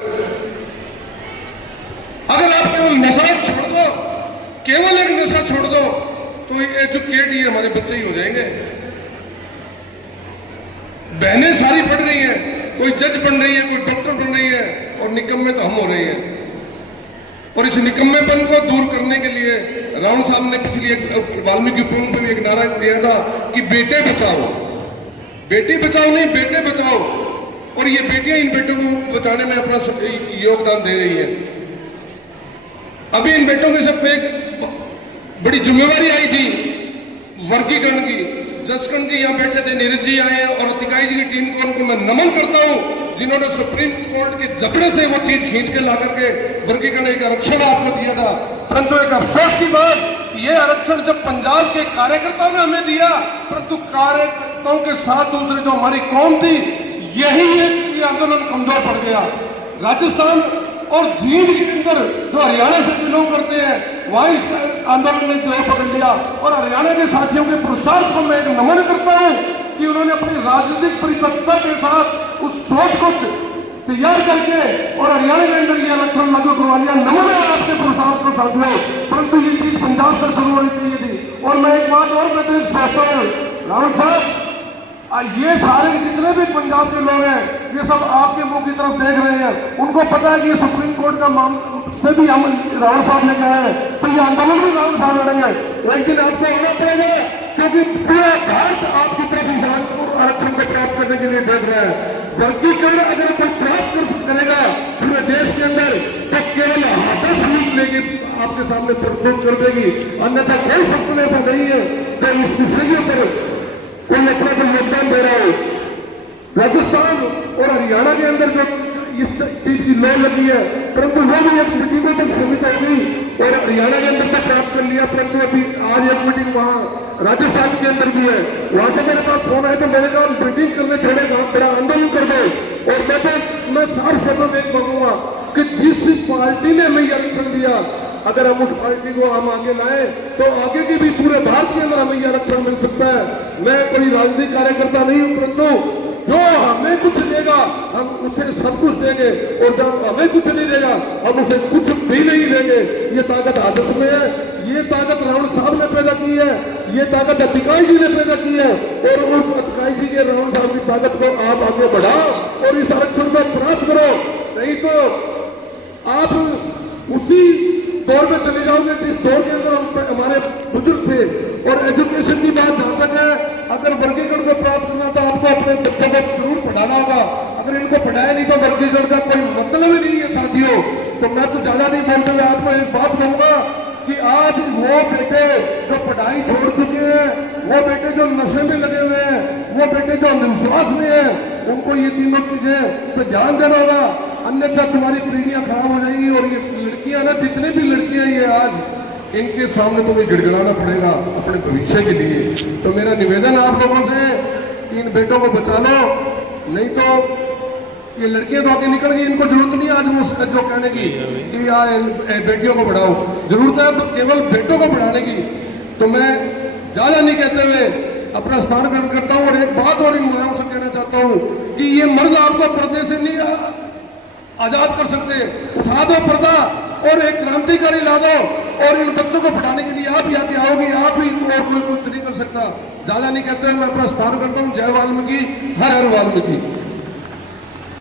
अगर आप केवल नशा छोड़ दो, केवल एक नशा छोड़ दो, तो एजुकेट ही हमारे बच्चे ही हो जाएंगे। बहनें सारी पढ़ रही हैं, कोई जज बन रही है, कोई डॉक्टर बन रही है, और निकम्मे तो हम हो रहे हैं। और इस निकम्मेपन को दूर करने के लिए रावण साहब ने पिछली एक वाल्मीकि उपवन पर भी एक नारा दिया था कि बेटे बचाओ, बेटी बचाओ नहीं, बेटे बचाओ। और ये बेटियां इन बेटों को बचाने में अपना योगदान दे रही हैं। अभी इन बेटों के सब पे एक बड़ी जिम्मेवारी आई थी वर्गीकरण की। जसकरण जी यहाँ बैठे थे, नीरज जी आए और अतिकाई जी की टीम को, उनको मैं नमन करता हूँ जिन्होंने सुप्रीम कोर्ट के जबड़े से वो चीज खींच के ला करके वर्गीकरण एक आरक्षण आपको दिया था। परंतु एक अफसोस की बात, ये आरक्षण जब पंजाब के कार्यकर्ताओं ने हमें दिया, परंतु कार्यकर्ताओं के साथ दूसरी जो हमारी कौम थी, यही ये आंदोलन कमजोर पड़ गया। राजस्थान और जींद के अंदर जो हरियाणा से बिलोंग करते हैं, वहां इस आंदोलन ने जोर पकड़ लिया। और हरियाणा के साथियों के पुरुषार्थ को मैं एक नमन करता हूं कि उन्होंने अपनी राजनीतिक परिपक्वता के साथ उस सोच को तैयार करके और हरियाणा के अंदर ये आरक्षण लागू करवा लिया। नमन है आपके पुरुषार्थ को साथियों, परंतु ये चीज पंजाब से शुरू होनी चाहिए थी। और मैं एक बात और मैं सोचता हूँ रावण साहब, ये सारे जितने भी पंजाब के लोग हैं, ये सब आपके मुंह की तरफ देख रहे हैं। उनको पता है कि ये सुप्रीम कोर्ट का मामला से भी हम रावण साहब ने कहा है, तो ये आंदोलन भी रावण साहब लड़ेंगे। लेकिन आपको आना पड़ेगा, क्योंकि पूरा भारत आपकी तरफ इंसान को आरक्षण को प्राप्त करने के लिए देख रहा है। वर्गीकरण अगर कोई प्राप्त करेगा पूरे देश के अंदर, तो केवल हाथों से लेके आपके सामने प्रस्तुत कर देगी, अन्यथा कोई सपना ऐसा नहीं है तो इस विषय के ऊपर कोई अपना कोई योगदान दे रहा है। राजस्थान और हरियाणा के अंदर जो इस चीज की लौ लगी है, परंतु वो भी एक मीटिंगों तक सीमित होगी और हरियाणा के अंदर तक प्राप्त कर लिया। परंतु अभी आज एक मीटिंग वहां राजस्थान के अंदर भी है, वहां से मेरे पास फोन आया तो मैंने कहा मीटिंग करने छोड़े बड़ा आंदोलन कर दो। और मैं साफ शब्दों में एक कहूंगा कि जिस पार्टी ने हमें आरक्षण दिया, अगर हम उस पार्टी को हम आगे लाए तो आगे की भी पूरे भारत के अंदर हमें आरक्षण मिल सकता है। मैं कोई राजनीतिक कार्यकर्ता नहीं हूं, परंतु जो हमें कुछ देगा हम उसे सब कुछ देंगे, और जब हमें कुछ नहीं देगा हम उसे कुछ भी नहीं देंगे। ये ताकत आदर्श में है, ये ताकत रावण साहब ने पैदा की है, ये ताकत अतिकाई जी ने पैदा की है। और उस अतिकाई जी के रावण साहब की ताकत को आप आगे बढ़ाओ और इस आरक्षण को प्राप्त करो, नहीं तो आप उसी दौर में चले जाओगे जिस दौर के अंदर हमारे बुजुर्ग थे। और एजुकेशन की बात जहां तक है, अगर वर्गीकरण को प्राप्त करना तो आपको अपने बच्चों को जरूर पढ़ाना होगा। अगर इनको पढ़ाया नहीं तो वर्गीकरण का कोई मतलब ही नहीं है साथियों। तो मैं तो ज्यादा नहीं बोलते हुए आपको एक बात कहूंगा कि आज वो बेटे जो पढ़ाई छोड़ चुके हैं, वो बेटे जो नशे में लगे हुए हैं, वो बेटे जो अंधविश्वास में है, उनको ये तीनों चीजें पे ध्यान देना होगा, अन्यथा तुम्हारी पीढ़ियां खराब हो जाएंगी। और ये लड़कियां ना, जितने भी लड़कियां ये आज, इनके सामने तुम्हें गिड़गिड़ाना पड़ेगा अपने भविष्य के लिए। तो मेरा निवेदन आप लोगों से, इन बेटों को बचा लो, नहीं तो ये लड़कियां तो आगे निकल गई, इनको जरूरत नहीं आज वो जो कहने की कि यार बेटियों को बढ़ाओ, जरूरत है केवल बेटों को बढ़ाने की। तो मैं ज्यादा नहीं कहते हुए अपना स्थान ग्रहण करता हूं। और एक बात और इन महिलाओं से कहना चाहता हूं कि ये मर्द आपको पर्दे से नहीं आजाद कर सकते। उठा दो पर्दा और एक क्रांतिकारी ला दो, और इन बच्चों को पढ़ाने के लिए आप ही आगे आओगे, आप ही, और कोई कुछ नहीं कर सकता। ज्यादा नहीं कहते हैं, मैं अपना स्थान करता हूं। जय वाल्मीकि, हर हर वाल्मीकि।